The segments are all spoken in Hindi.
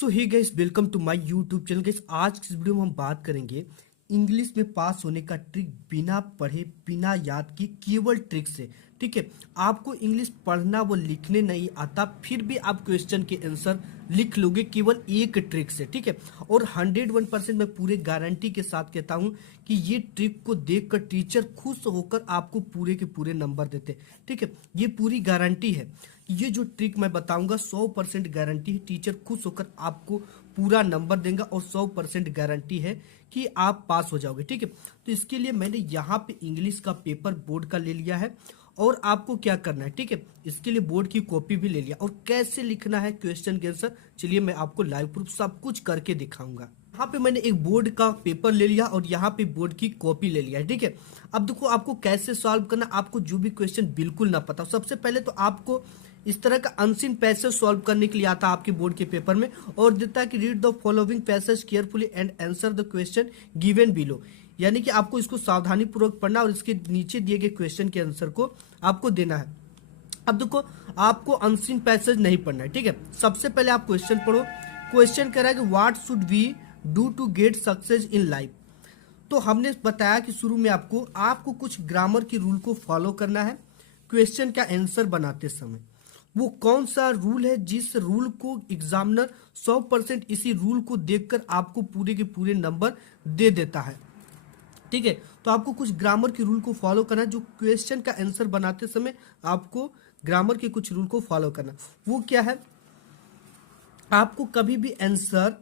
So hey guys, welcome to my YouTube channel. Guys, आज की इस वीडियो में हम बात करेंगे इंग्लिश में पास होने का ट्रिक, बिना पढ़े बिना याद की केवल ट्रिक से। ठीक है, आपको इंग्लिश पढ़ना वो लिखने नहीं आता, फिर भी आप क्वेश्चन के आंसर लिख लोगे केवल एक ट्रिक से। ठीक है, और 101% मैं पूरे गारंटी के साथ कहता हूं कि ये ट्रिक को देखकर टीचर खुश होकर आपको पूरे के पूरे नंबर देते। ठीक है, ये पूरी गारंटी है। ये जो ट्रिक मैं बताऊंगा 100% गारंटी है, टीचर खुश होकर आपको पूरा नंबर देंगे और 100% गारंटी है कि आप पास हो जाओगे। ठीक है, तो इसके लिए मैंने यहाँ पे इंग्लिश का पेपर बोर्ड का ले लिया है और आपको क्या करना है, ठीक है, इसके लिए बोर्ड की कॉपी भी ले लिया और कैसे लिखना है क्वेश्चन के आंसर, चलिए मैं आपको लाइव प्रूफ सब कुछ करके दिखाऊंगा। यहाँ पे मैंने एक बोर्ड का पेपर ले लिया और यहाँ पे बोर्ड की कॉपी ले लिया है। ठीक है, अब देखो आपको कैसे सॉल्व करना। आपको जो भी क्वेश्चन बिल्कुल ना पता हो, सबसे पहले तो आपको इस तरह का अनसीन पैसेज सॉल्व करने के लिए आता है आपके बोर्ड के पेपर में, और देता है कि read the following passage carefully and answer the question given below. यानी कि आपको इसको सावधानी पूर्वक पढ़ना और इसके नीचे दिए गए क्वेश्चन के आंसर को आपको देना है। अब देखो, आपको अनसीन पैसेज नहीं पढ़ना है। ठीक है, सबसे पहले आप क्वेश्चन पढ़ो। क्वेश्चन कह रहा है कि what should we do to get success in life. तो हमने बताया कि शुरू में आपको कुछ ग्रामर की रूल को फॉलो करना है क्वेश्चन का आंसर बनाते समय। वो कौन सा रूल है जिस रूल को एग्जामिनर 100% इसी रूल को देखकर आपको पूरे के पूरे नंबर दे देता है। ठीक है, तो आपको कुछ ग्रामर के रूल को फॉलो करना है, जो क्वेश्चन का आंसर बनाते समय आपको ग्रामर के कुछ रूल को फॉलो करना। वो क्या है, आपको कभी भी आंसर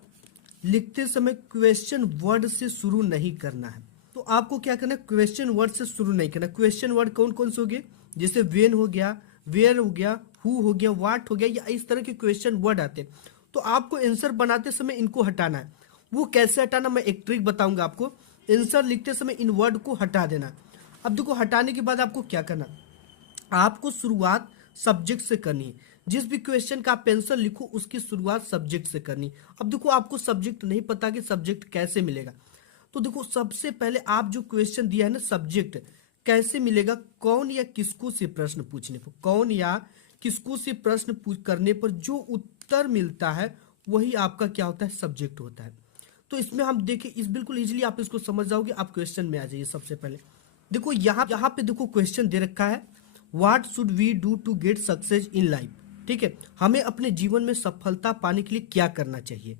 लिखते समय क्वेश्चन वर्ड से शुरू नहीं करना है। तो आपको क्या करना है, क्वेश्चन वर्ड से शुरू नहीं करना। क्वेश्चन वर्ड कौन कौन से हो गए, जैसे वेन हो गया, वेयर हो गया, हु हो गया, व्हाट हो गया, या इस तरह के क्वेश्चन वर्ड आते हैं। तो आपको आंसर बनाते समय इनको हटाना है। वो कैसे हटाना, मैं एक ट्रिक बताऊंगा आपको। आंसर लिखते समय इन वर्ड को हटा देना। अब देखो, हटाने के बाद आपको क्या करना, आपको शुरुआत सब्जेक्ट से करनी है। जिस भी क्वेश्चन का आप आंसर लिखो उसकी शुरुआत सब्जेक्ट से करनी। अब देखो, आपको सब्जेक्ट नहीं पता कि सब्जेक्ट कैसे मिलेगा, तो देखो सबसे पहले आप जो क्वेश्चन दिया है ना, सब्जेक्ट कैसे मिलेगा, कौन या किसको से प्रश्न पूछने पर, कौन या किसको से प्रश्न करने पर जो उत्तर मिलता है वही आपका क्या होता है, सब्जेक्ट होता है। तो इसमें हम देखें, इस बिल्कुल इजीली आप इसको समझ जाओगे। आप क्वेश्चन में आ जाइए। सबसे पहले देखो, यहाँ पे देखो क्वेश्चन दे रखा है, what should we do to get success in life. ठीक है, हमें अपने जीवन में सफलता पाने के लिए क्या करना चाहिए।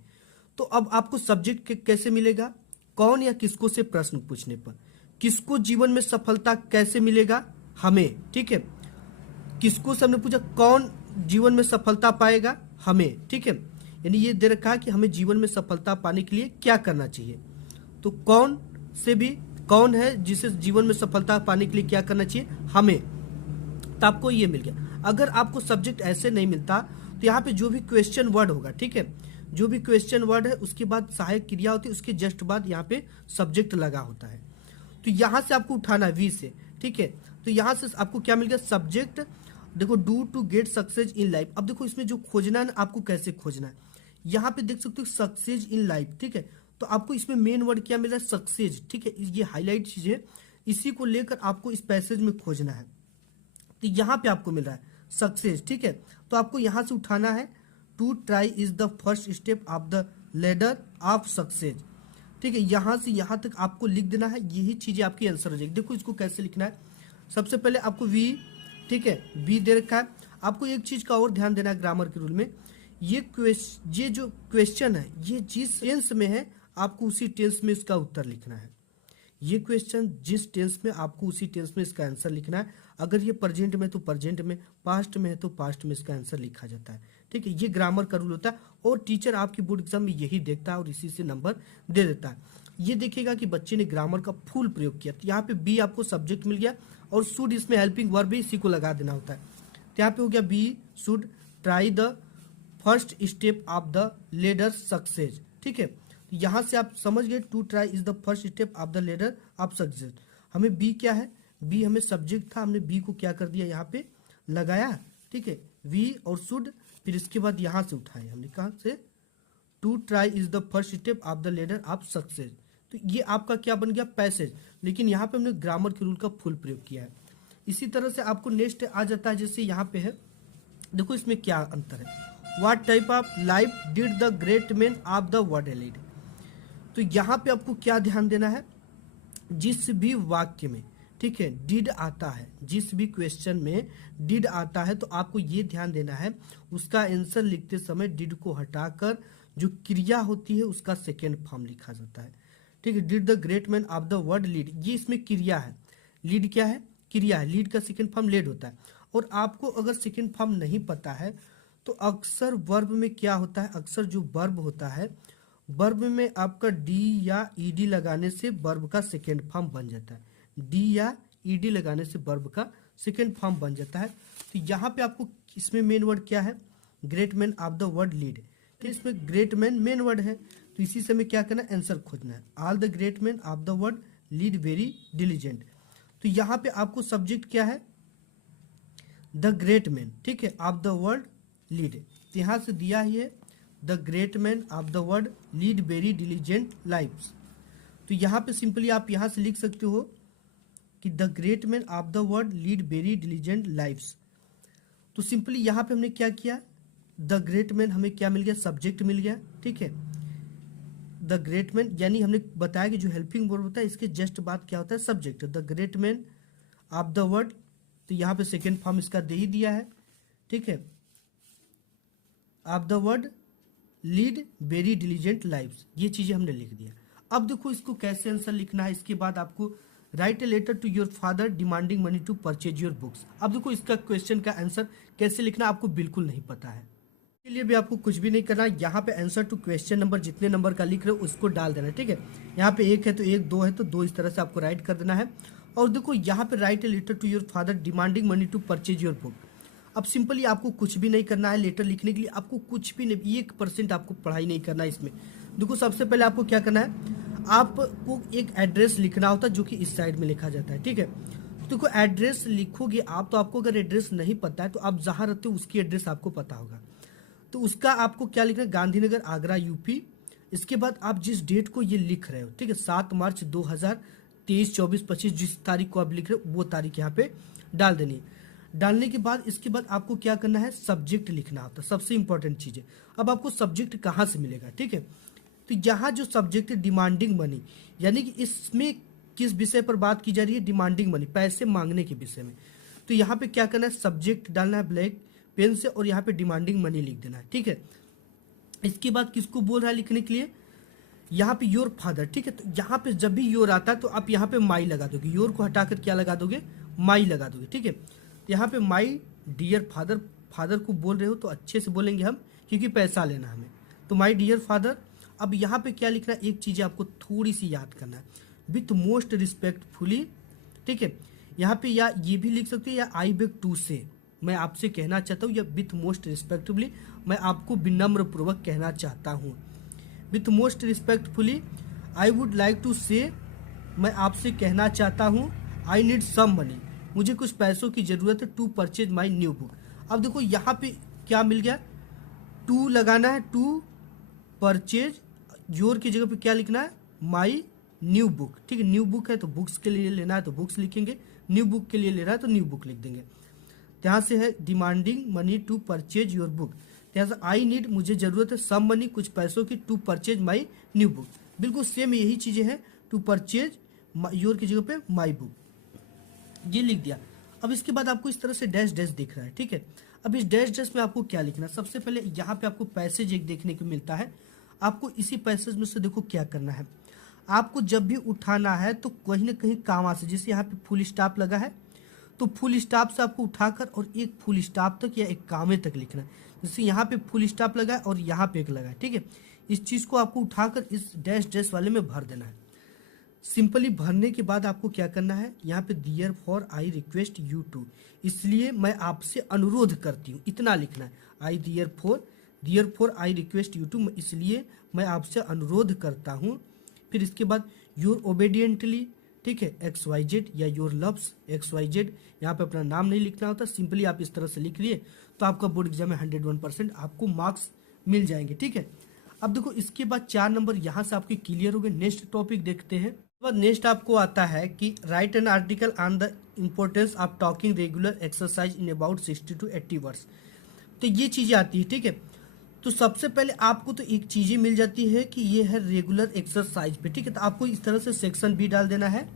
तो अब आपको सब्जेक्ट कैसे मिलेगा, कौन या किसको से प्रश्न पूछने पर। किसको जीवन में सफलता कैसे मिलेगा, हमें। ठीक है, किसको से हमने पूछा, कौन जीवन में सफलता पाएगा, हमें। ठीक है, यानी ये दे रखा है कि हमें जीवन में सफलता पाने के लिए क्या करना चाहिए। तो कौन से भी, कौन है जिसे जीवन में सफलता पाने के लिए क्या करना चाहिए, हमें। तो आपको ये मिल गया। अगर आपको सब्जेक्ट ऐसे नहीं मिलता तो यहाँ पे जो भी क्वेश्चन वर्ड होगा, ठीक है, जो भी क्वेश्चन वर्ड है उसके बाद सहायक क्रिया होती है, उसके जस्ट बाद यहाँ पे सब्जेक्ट लगा होता है। तो यहाँ से आपको उठाना है वी से। ठीक है, तो यहाँ से आपको क्या मिल गया, सब्जेक्ट। देखो, do to get success in life. अब देखो, इसमें जो खोजना है ना, आपको कैसे खोजना है, यहाँ पे देख सकते हो सक्सेस इन लाइफ। ठीक है, तो आपको इसमें मेन वर्ड क्या मिल रहा है, सक्सेस। ठीक है, ये हाईलाइट चीज है, इसी को लेकर आपको इस पैसेज में खोजना है। तो यहाँ पे आपको मिल रहा है सक्सेस। ठीक है, तो आपको यहाँ से उठाना है, to try is the first step of the ladder of success. ठीक है, यहाँ से यहाँ तक आपको लिख देना है, यही चीजें आपकी आंसर हो जाएगी। देखो, इसको कैसे लिखना है, सबसे पहले आपको वी, ठीक है, बी दे रखा है। आपको एक चीज का और ध्यान देना है ग्रामर के रूल में, ये जो क्वेश्चन है ये जिस टेंस में है आपको उसी टेंस में इसका उत्तर लिखना है। ये क्वेश्चन जिस टेंस में, आपको उसी टेंस में इसका आंसर लिखना है। अगर ये प्रेजेंट में तो प्रेजेंट में, पास्ट में है तो पास्ट में इसका आंसर लिखा जाता है। ठीक है, ये ग्रामर का रूल होता है और टीचर आपकी बोर्ड एग्जाम में यही देखता है और इसी से नंबर दे देता है। ये देखिएगा कि बच्चे ने ग्रामर का फुल प्रयोग किया। तो यहाँ पे बी आपको सब्जेक्ट मिल गया और शुड इसमें हेल्पिंग वर्ब भी इसी को लगा देना होता है। तो यहाँ पे हो गया, B should try the first step of the ladder success. ठीक है, यहां से आप समझ गए, to try is the first step of the ladder of success. हमें बी क्या है, बी हमें सब्जेक्ट था, हमने बी को क्या कर दिया, यहाँ पे लगाया। ठीक है, वी और शुड, फिर इसके बाद यहां से उठाया हमने, कहां से, to try is the first step of the ladder of success. तो ये आपका क्या बन गया, पैसेज। लेकिन यहाँ पे हमने ग्रामर के रूल का फुल प्रयोग किया है। इसी तरह से आपको नेक्स्ट आ जाता है, जैसे यहाँ पे है, देखो इसमें क्या अंतर है, what type of life did the great man of the world lead. तो यहाँ पे आपको क्या ध्यान देना है, जिस भी वाक्य में, ठीक है, डिड आता है, जिस भी क्वेश्चन में डिड आता है तो आपको ये ध्यान देना है उसका आंसर लिखते समय डिड को हटाकर जो क्रिया होती है उसका सेकेंड फॉर्म लिखा जाता है। ठीक है, did the great man of the world lead, ये इसमें क्रिया है, लीड क्या है, क्रिया है, लीड का सेकेंड फॉर्म लेड होता है। और आपको अगर सेकेंड फॉर्म नहीं पता है तो अक्सर वर्ब में क्या होता है, अक्सर जो वर्ब होता है वर्ब में आपका डी या ईडी लगाने से वर्ब का सेकेंड फॉर्म बन जाता है, डी या ईडी लगाने से वर्ब का सेकेंड फॉर्म बन जाता है। तो यहाँ पे आपको इसमें मेन वर्ड क्या है, great man of the world lead, तो इसमें ग्रेट मैन मेन वर्ड है, तो इसी से हमें क्या करना है, आंसर खोजना है। All the great man of the world lead very diligent, तो यहाँ पे आपको सब्जेक्ट क्या है, द ग्रेट मैन, ठीक है, ऑफ द वर्ल्ड लीड, तो यहाँ से दिया ही है the great man of the world lead very diligent lifes. तो यहाँ पे सिंपली आप यहाँ से लिख सकते हो कि the great man of the world lead very diligent lifes. तो सिंपली यहाँ पे हमने क्या किया, द ग्रेट मैन हमें क्या मिल गया, सब्जेक्ट मिल गया, ठीक है, द ग्रेट मैन, यानी हमने बताया कि जो हेल्पिंग वर्ब होता है इसके जस्ट बाद क्या होता है, subject, the great man of the world, तो यहाँ पे सेकेंड फॉर्म इसका दे ही दिया है, ठीक है, of the world lead very diligent lifes, ये चीजें हमने लिख दिया। अब देखो इसको कैसे आंसर लिखना है, इसके बाद आपको write a letter to your father demanding money to purchase your books. अब देखो इसका क्वेश्चन का आंसर कैसे लिखना आपको बिल्कुल नहीं पता है, इसके लिए भी आपको कुछ भी नहीं करना, यहाँ पे आंसर टू क्वेश्चन नंबर जितने नंबर का लिख रहे हो उसको डाल देना है, ठीक है, यहाँ पे 1 है तो 1, 2 है तो 2, इस तरह से आपको राइट कर देना है। और देखो यहाँ पे write a letter to your father demanding money to purchase your book. अब सिंपली आपको कुछ भी नहीं करना है, लेटर लिखने के लिए आपको कुछ भी नहीं, 1% आपको पढ़ाई नहीं करना है इसमें। देखो सबसे पहले आपको क्या करना है, आपको एक एड्रेस लिखना होता है जो कि इस साइड में लिखा जाता है, ठीक है, देखो एड्रेस लिखोगे आप, तो आपको अगर एड्रेस नहीं पता है तो आप जहाँ रहते हो उसकी एड्रेस आपको पता होगा, तो उसका आपको क्या लिखना है, गांधीनगर आगरा यूपी। इसके बाद आप जिस डेट को ये लिख रहे हो, ठीक है, 7 मार्च 2023, 24, 25 जिस तारीख को आप लिख रहे हो वो तारीख यहाँ पे डाल देनी है। डालने के बाद इसके बाद आपको क्या करना है, सब्जेक्ट लिखना होता है, सबसे इंपॉर्टेंट चीज है। अब आपको सब्जेक्ट कहाँ से मिलेगा, ठीक है, तो यहाँ जो सब्जेक्ट है डिमांडिंग मनी, यानी कि इसमें किस विषय पर बात की जा रही है, डिमांडिंग मनी, पैसे मांगने के विषय में। तो यहाँ पे क्या करना है, सब्जेक्ट डालना है ब्लैक पेन से और यहाँ पे डिमांडिंग मनी लिख देना है, ठीक है। इसके बाद किसको बोल रहा है लिखने के लिए, यहाँ पे योर फादर, ठीक है, तो यहाँ पे जब भी योर आता है तो आप यहाँ पे माई लगा दोगे, योर को हटाकर क्या लगा दोगे, माई लगा दोगे, ठीक है। यहाँ पे माई डियर फादर, फादर को बोल रहे हो तो अच्छे से बोलेंगे हम क्योंकि पैसा लेना हमें, तो माई डियर फादर। अब यहाँ पे क्या लिखना है, एक चीज़ आपको थोड़ी सी याद करना है, विथ मोस्ट रिस्पेक्टफुली, ठीक है, यहाँ पे या ये भी लिख सकते हो या आई बेग टू से, मैं आपसे कहना चाहता हूँ, या विथ मोस्ट रिस्पेक्टफुली, मैं आपको विनम्र पूर्वक कहना चाहता हूँ, with most respectfully I would like to say, मैं आपसे कहना चाहता हूँ, आई नीड सम मनी, मुझे कुछ पैसों की जरूरत है, to purchase my new book. अब देखो यहाँ पे क्या मिल गया, टू लगाना है, टू परचेज, योर की जगह पे क्या लिखना है, माई न्यू बुक, ठीक है, न्यू बुक है तो बुक्स के लिए लेना है तो बुक्स लिखेंगे, न्यू बुक के लिए ले रहा है तो न्यू बुक लिख देंगे। यहाँ से है demanding money to purchase your book, यहाँ से आई नीड, मुझे जरूरत है, सम मनी, कुछ पैसों की, to purchase my new book, बिल्कुल सेम यही चीजें हैं, टू परचेज योर की जगह पे माई बुक, ये लिख दिया। अब इसके बाद आपको इस तरह से डैश डैश दिख रहा है, ठीक है। अब इस डैश डैश में आपको क्या लिखना है, सबसे पहले यहाँ पे आपको पैसेज एक देखने को मिलता है, आपको इसी पैसेज में से देखो क्या करना है, आपको जब भी उठाना है तो कहीं ना कहीं कामा से, जैसे यहाँ पे फुल स्टॉप लगा है तो फुल स्टॉप से आपको उठाकर और एक फुल स्टॉप तक या एक कामे तक लिखना है, जैसे यहाँ पे फुल स्टॉप लगा है और यहाँ पे एक लगा है, ठीक है, इस चीज को आपको उठाकर इस डैश डैश वाले में भर देना है। सिंपली भरने के बाद आपको क्या करना है, यहाँ पे dear for I request you to, इसलिए मैं आपसे अनुरोध करती हूँ, इतना लिखना है, I dear for I request you to, इसलिए मैं आपसे अनुरोध करता हूँ। फिर इसके बाद योर ओबेडियंटली, ठीक है, XYZ या योर लव्स XYZ, यहाँ पे अपना नाम नहीं लिखना होता, सिंपली आप इस तरह से लिख लिए तो आपका बोर्ड एग्जाम में 101% आपको मार्क्स मिल जाएंगे, ठीक है। अब देखो इसके बाद 4 नंबर यहाँ से आपके क्लियर हो गए। नेक्स्ट टॉपिक देखते हैं। नेक्स्ट आपको आता है कि right an article on the importance of talking regular exercise in about 60 to 80 words. तो ये चीजें आती है, ठीक है। तो सबसे पहले आपको तो एक चीज़ें मिल जाती है कि ये है रेगुलर एक्सरसाइज पे, ठीक है। तो आपको इस तरह से सेक्शन बी डाल देना है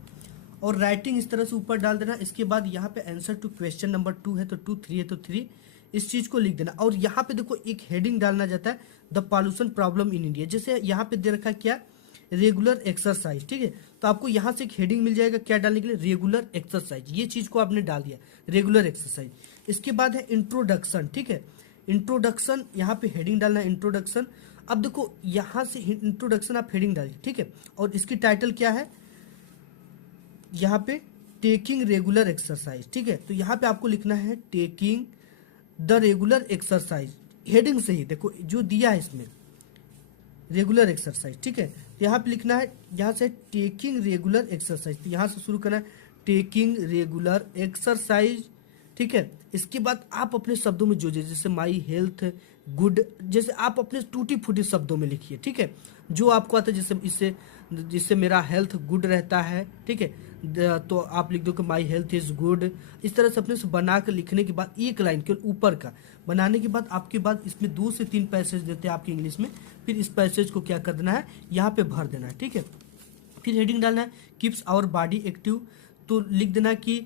और राइटिंग इस तरह से ऊपर डाल देना। इसके बाद यहाँ पे आंसर टू क्वेश्चन नंबर 2 है तो 2, 3 है तो 3, इस चीज़ को लिख देना। और यहाँ पे देखो एक हेडिंग डालना जाता है, the pollution problem in India. जैसे यहाँ पे दे रखा है क्या, रेगुलर एक्सरसाइज, ठीक है। तो आपको यहाँ से एक हेडिंग मिल जाएगा क्या डालने के लिए, रेगुलर एक्सरसाइज। ये चीज़ को आपने डाल दिया, रेगुलर एक्सरसाइज। इसके बाद है इंट्रोडक्शन, ठीक है। इंट्रोडक्शन, यहाँ पे हेडिंग डालना है इंट्रोडक्शन। अब देखो यहाँ से इंट्रोडक्शन आप हेडिंग डालिए, ठीक है। और इसकी टाइटल क्या है, यहाँ पे टेकिंग रेगुलर एक्सरसाइज, ठीक है। तो यहाँ पे आपको लिखना है taking the regular exercise, heading से ही देखो जो दिया है इसमें रेगुलर एक्सरसाइज, ठीक है। तो यहाँ पे लिखना है, यहाँ से टेकिंग रेगुलर एक्सरसाइज, तो यहाँ से शुरू करना है टेकिंग रेगुलर एक्सरसाइज, ठीक है। इसके बाद आप अपने शब्दों में जो जैसे माई हेल्थ गुड, जैसे आप अपने टूटी फूटी शब्दों में लिखिए, ठीक है। जो आपको आता है, जैसे इससे जिससे मेरा हेल्थ गुड रहता है, ठीक है। तो आप लिख दो कि माई हेल्थ इज गुड। इस तरह से अपने से बना कर लिखने के बाद एक लाइन के ऊपर का बनाने के बाद आपके बाद इसमें 2 से 3 पैसेज देते हैं आपके इंग्लिश में। फिर इस पैसेज को क्या कर देना है, यहाँ पे भर देना है, ठीक है। फिर हेडिंग डालना है कीप्स आवर बॉडी एक्टिव, तो लिख देना कि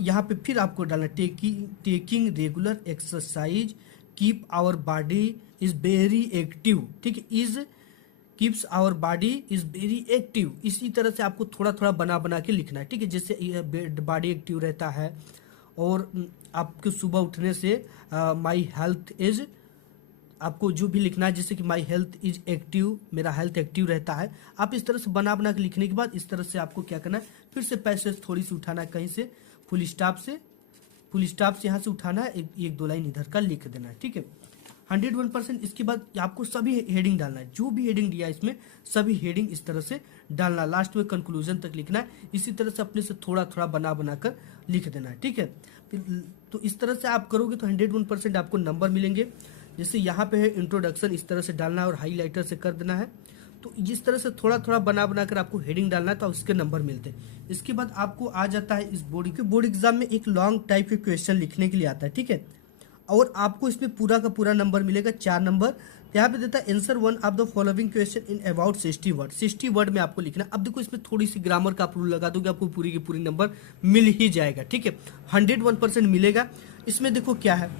यहाँ पे फिर आपको डालना taking regular exercise keep our body is very active, ठीक है। Is keeps our body is very active. इसी तरह से आपको थोड़ा थोड़ा बना बना के लिखना है, ठीक है। जैसे बॉडी एक्टिव रहता है और आपको सुबह उठने से माई हेल्थ इज, आपको जो भी लिखना है जैसे कि माई हेल्थ इज एक्टिव, मेरा हेल्थ एक्टिव रहता है। आप इस तरह से बना बना के लिखने के बाद इस तरह से आपको क्या करना है, फिर से पैसेज थोड़ी सी उठाना है, कहीं से फुल स्टॉप से यहाँ से उठाना है, एक 2 लाइन इधर का लिख देना है, ठीक है। 101%। इसके बाद आपको सभी हेडिंग डालना है, जो भी हेडिंग दिया है इसमें सभी हेडिंग इस तरह से डालना, लास्ट में कंक्लूजन तक लिखना है। इसी तरह से अपने से थोड़ा थोड़ा बना बना कर लिख देना है, ठीक है। तो इस तरह से आप करोगे तो 101% आपको नंबर मिलेंगे। जैसे यहाँ पे है इंट्रोडक्शन, इस तरह से डालना है और हाईलाइटर से कर देना है। तो जिस तरह से थोड़ा थोड़ा बना बना कर आपको हेडिंग डालना है तो उसके नंबर मिलते हैं। इसके बाद आपको आ जाता है इस बोर्ड एग्जाम में एक लॉन्ग टाइप के क्वेश्चन लिखने के लिए आता है, ठीक है। और आपको इसमें पूरा का पूरा नंबर मिलेगा, 4 नंबर। यहाँ पे देता है answer 1 of the following question in about 60 word, 60 word में आपको लिखना है। अब देखो इसमें थोड़ी सी ग्रामर का आप रूल लगा दोगे, आपको पूरी की पूरी नंबर मिल ही जाएगा, ठीक है। 101% मिलेगा। इसमें देखो क्या है,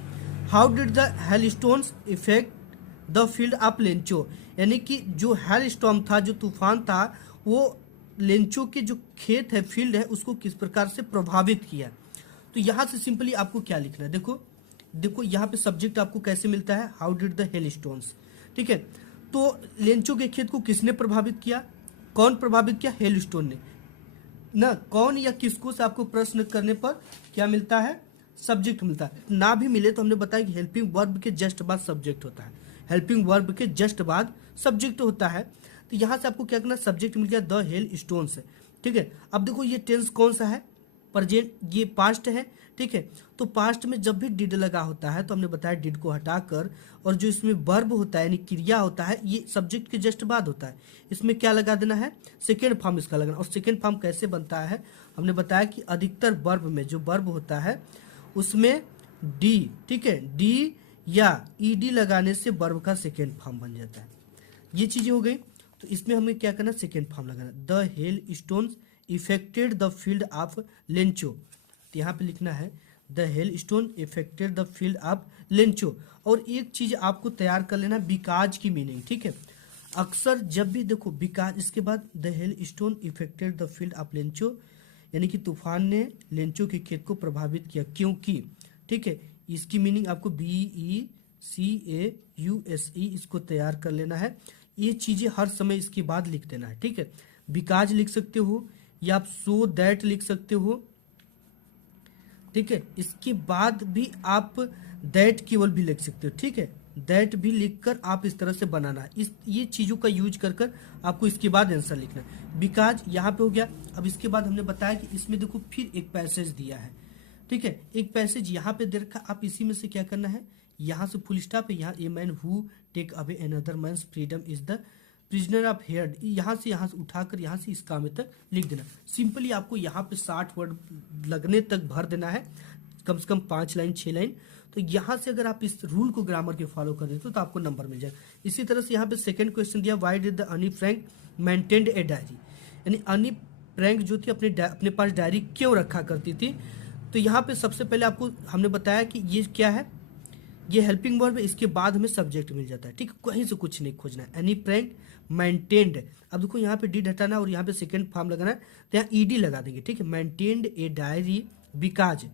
how did the hailstones affect the field of Lencho, यानी कि जो हेल स्टॉर्म था, जो तूफान था, वो लेंचो के जो खेत है, फील्ड है, उसको किस प्रकार से प्रभावित किया। तो यहाँ से सिंपली आपको क्या लिखना है, देखो यहाँ पे सब्जेक्ट आपको कैसे मिलता है, how did the hail stones, ठीक है। तो लेंचो के खेत को किसने प्रभावित किया, कौन प्रभावित किया, हेल स्टोन ने ना, कौन या किसको से आपको प्रश्न करने पर क्या मिलता है, सब्जेक्ट मिलता है। ना भी मिले तो हमने बताया कि हेल्पिंग वर्ब के जस्ट बाद सब्जेक्ट होता है, हेल्पिंग वर्ब के जस्ट बाद सब्जेक्ट होता है। तो यहाँ से आपको क्या करना, सब्जेक्ट मिल गया द हेल स्टोन्स, ठीक है। अब देखो ये टेंस कौन सा है, प्रेजेंट, ये पास्ट है, ठीक है। तो पास्ट में जब भी डिड लगा होता है तो हमने बताया डिड को हटाकर, और जो इसमें वर्ब होता है यानी क्रिया होता है, ये सब्जेक्ट के जस्ट बाद होता है। इसमें क्या लगा देना है, सेकेंड फॉर्म इसका लगाना। और सेकेंड फॉर्म कैसे बनता है, हमने बताया कि अधिकतर वर्ब में जो वर्ब होता है उसमें डी, ठीक है, डी या ईडी लगाने से वर्ब का सेकेंड फॉर्म बन जाता है। ये चीजें हो गई। तो इसमें हमें क्या करना, सेकेंड फॉर्म लगाना, the hail stones affected the field of Lencho. तो यहाँ पे लिखना है the hell stone affected the field of Lencho. और एक चीज आपको तैयार कर लेना, बिकाज की मीनिंग, ठीक है। अक्सर जब भी देखो बिकाज, इसके बाद the hell stone affected the field of Lencho, यानी कि तूफान ने लेंचो के खेत को प्रभावित किया क्योंकि, ठीक है। इसकी मीनिंग आपको BECAUSE इसको तैयार कर लेना है। ये चीजें हर समय इसके बाद लिख देना है, ठीक है। बिकाज लिख सकते हो या आप सो दैट लिख सकते हो, ठीक है। इसके बाद भी आप दैट केवल भी लिख सकते हो, ठीक है। दैट भी लिखकर आप इस तरह से बनाना है, ये चीजों का यूज कर आपको इसके बाद आंसर लिखना है। बिकाज यहाँ पे हो गया। अब इसके बाद हमने बताया कि इसमें देखो फिर एक पैसेज दिया है, ठीक है। एक पैसेज यहाँ पे दे रखा, आप इसी में से क्या करना है, यहाँ से फुल स्टॉप है, यहाँ a man who take away another man's freedom is the prisoner of head, यहाँ से उठाकर यहाँ से इस काम तक लिख देना। सिंपली आपको यहाँ पे 60 वर्ड लगने तक भर देना है। कम से कम 5 लाइन 6 लाइन। तो यहाँ से अगर आप इस रूल को ग्रामर के फॉलो कर देते हो तो आपको नंबर मिल जाएगा। इसी तरह से यहाँ पे सेकंड क्वेश्चन दिया, व्हाई डिड द अनी फ्रैंक मेंटेन्ड ए डायरी, यानी अनी फ्रैंक जो थी अपने पास डायरी क्यों रखा करती थी। तो यहाँ पे सबसे पहले आपको हमने बताया कि ये क्या है, ये हेल्पिंग वर्ब है, इसके बाद हमें सब्जेक्ट मिल जाता है, ठीक है, कहीं से कुछ नहीं खोजना है। एनी फ्रैंक मेंटेन्ड, अब देखो यहाँ पे डिड हटाना और यहाँ पे सेकंड फॉर्म लगाना है, तो यहाँ ईडी लगा देंगे, ठीक है। Maintained a diary because,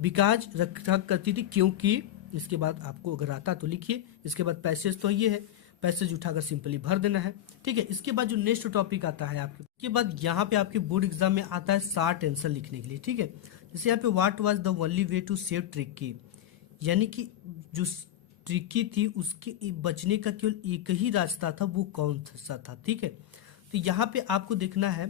because रखा करती थी क्योंकि, इसके बाद आपको अगर आता तो लिखिए, इसके बाद पैसेज तो ये है, पैसेज उठाकर सिंपली भर देना है, ठीक है। इसके बाद जो नेक्स्ट टॉपिक आता है आपके, इसके बाद यहाँ पे आपके बोर्ड एग्जाम में आता है शॉर्ट आंसर लिखने के लिए, ठीक है। जैसे यहाँ पे what was the only way to save tricky, यानी कि जो ट्रिकी थी उसके बचने का केवल एक ही रास्ता था, वो कौन सा था, ठीक है। तो यहाँ पे आपको देखना है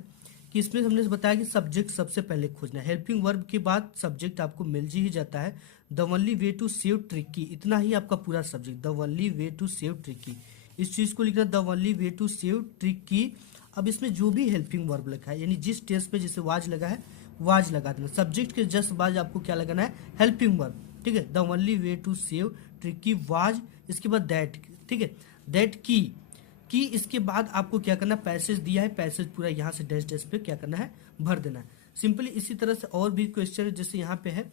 कि इसमें हमने बताया कि सब्जेक्ट सबसे पहले खोजना है, हेल्पिंग वर्ब के बाद सब्जेक्ट आपको मिल ही जाता है। The only way to save tricky, इतना ही आपका पूरा subject, the only way to save tricky, इस चीज को लिखना, the only way to save tricky. अब इसमें जो भी हेल्पिंग वर्ब लिखा है, यानी जिस टेंस पे जैसे वाज लगा है वाज लगा देना, सब्जेक्ट के जस्ट बाद आपको क्या लगाना है, हेल्पिंग वर्ब, ठीक है। The only way to save tricky was, इसके बाद दैट, ठीक है, दैट की इसके बाद आपको क्या करना, पैसेज दिया है, पैसेज पूरा यहाँ से डैश डैश पे क्या करना है, भर देना है सिंपली। इसी तरह से और भी क्वेश्चन जैसे यहाँ पे है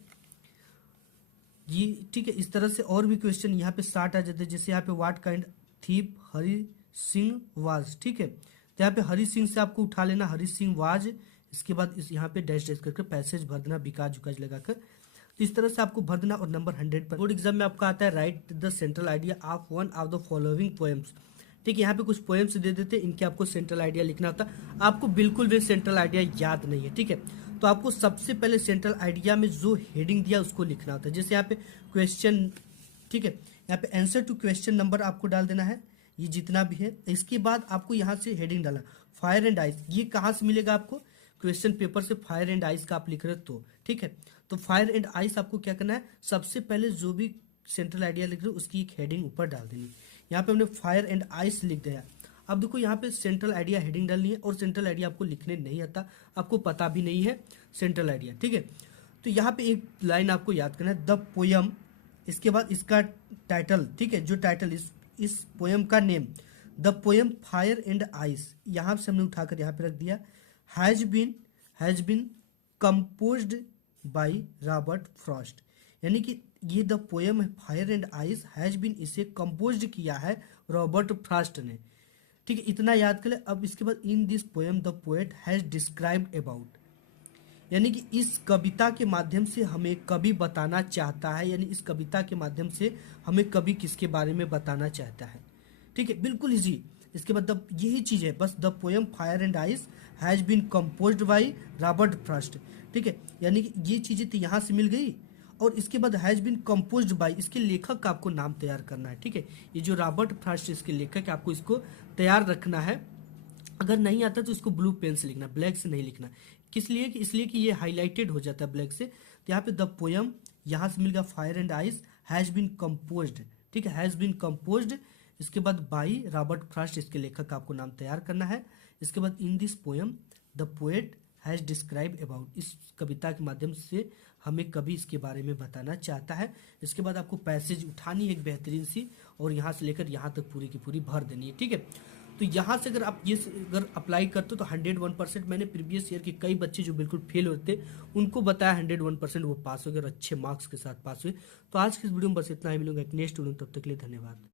ये, ठीक है, इस तरह से और भी क्वेश्चन यहाँ पे स्टार्ट आ जाते हैं। जैसे यहाँ पे what kind thief Hari Singh was, ठीक है, तो यहाँ पे हरि सिंह से आपको उठा लेना, हरि सिंह वाज, इसके बाद इस यहाँ पे डैश डैश करके पैसेज भर देना, बिकाज उकाज लगाकर, तो इस तरह से आपको भर देना। और नंबर 100 पर बोर्ड एग्जाम में आपका आता है right the central idea of one of the following poems, ठीक है। यहाँ पे कुछ पोएम्स दे देते हैं, इनके आपको सेंट्रल आइडिया लिखना होता है। आपको बिल्कुल भी सेंट्रल आइडिया याद नहीं है, ठीक है, तो आपको सबसे पहले सेंट्रल आइडिया में जो हेडिंग दिया उसको लिखना होता है। जैसे यहाँ पे क्वेश्चन, ठीक है, यहाँ पे आंसर टू क्वेश्चन नंबर आपको डाल देना है, ये जितना भी है। इसके बाद आपको यहाँ से हेडिंग डालना, फायर एंड आइस, ये कहाँ से मिलेगा आपको, क्वेश्चन पेपर से फायर एंड आइस का आप लिख रहे हो तो, ठीक है। तो फायर एंड आइस आपको क्या करना है, सबसे पहले जो भी सेंट्रल आइडिया लिख रहे हो उसकी एक हेडिंग ऊपर डाल देनी। यहाँ पे हमने फायर एंड आइस लिख दिया। अब देखो यहाँ पे सेंट्रल आइडिया हेडिंग डालनी है, और सेंट्रल आइडिया आपको लिखने नहीं आता, आपको पता भी नहीं है सेंट्रल आइडिया, ठीक है। तो यहाँ पे एक लाइन आपको याद करना है, द पोयम, इसके बाद इसका टाइटल, ठीक है, जो टाइटल इस पोयम का name, the poem fire and ice, यहाँ से हमने उठाकर यहाँ पे रख दिया, has been composed by Robert Frost, यानी कि ये the poem fire and ice has been, इसे कंपोज्ड किया है रॉबर्ट फ्रॉस्ट ने, ठीक है, इतना याद कर ले। अब इसके बाद in this poem the poet has described about, यानी कि इस कविता के माध्यम से हमें कवि बताना चाहता है, यानी इस कविता के माध्यम से हमें कवि किसके बारे में बताना चाहता है, ठीक है, बिल्कुल इजी। इसके बाद यही चीज है बस, the poem fire and ice has been composed by Robert Frost, ठीक है, यानी कि ये चीजें तो यहाँ से मिल गई, और इसके बाद हैज बीन कंपोज्ड बाय, इसके लेखक का आपको नाम तैयार करना है, ठीक है, ये जो रॉबर्ट फ्रॉस्ट इसके लेखक है, आपको इसको तैयार रखना है। अगर नहीं आता तो इसको ब्लू पेन से लिखना, ब्लैक से नहीं लिखना, किस लिए, इसलिए कि ये हाईलाइटेड हो जाता है ब्लैक से। तो यहाँ पे द पोयम, यहाँ से मिल गया fire and ice has been composed, ठीक है, हैज बीन कंपोज्ड, इसके बाद बाय रॉबर्ट फ्रॉस्ट, इसके लेखक का आपको नाम तैयार करना है। इसके बाद in this poem the poet has describe about, इस कविता के माध्यम से हमें कभी इसके बारे में बताना चाहता है। इसके बाद आपको पैसेज उठानी है एक बेहतरीन सी, और यहाँ से लेकर यहाँ तक पूरी की पूरी भर देनी है, ठीक है। तो यहाँ से अगर आप ये अगर अप्लाई करते हो तो 101%, मैंने प्रीवियस ईयर के कई बच्चे जो बिल्कुल फेल होते उनको बताया 101% वो पास हो गए और अच्छे मार्क्स के साथ पास हुए। तो आज की इस वीडियो में बस इतना ही, मिलूंगा एक नेक्स्ट वीडियो, तब तक के लिए धन्यवाद।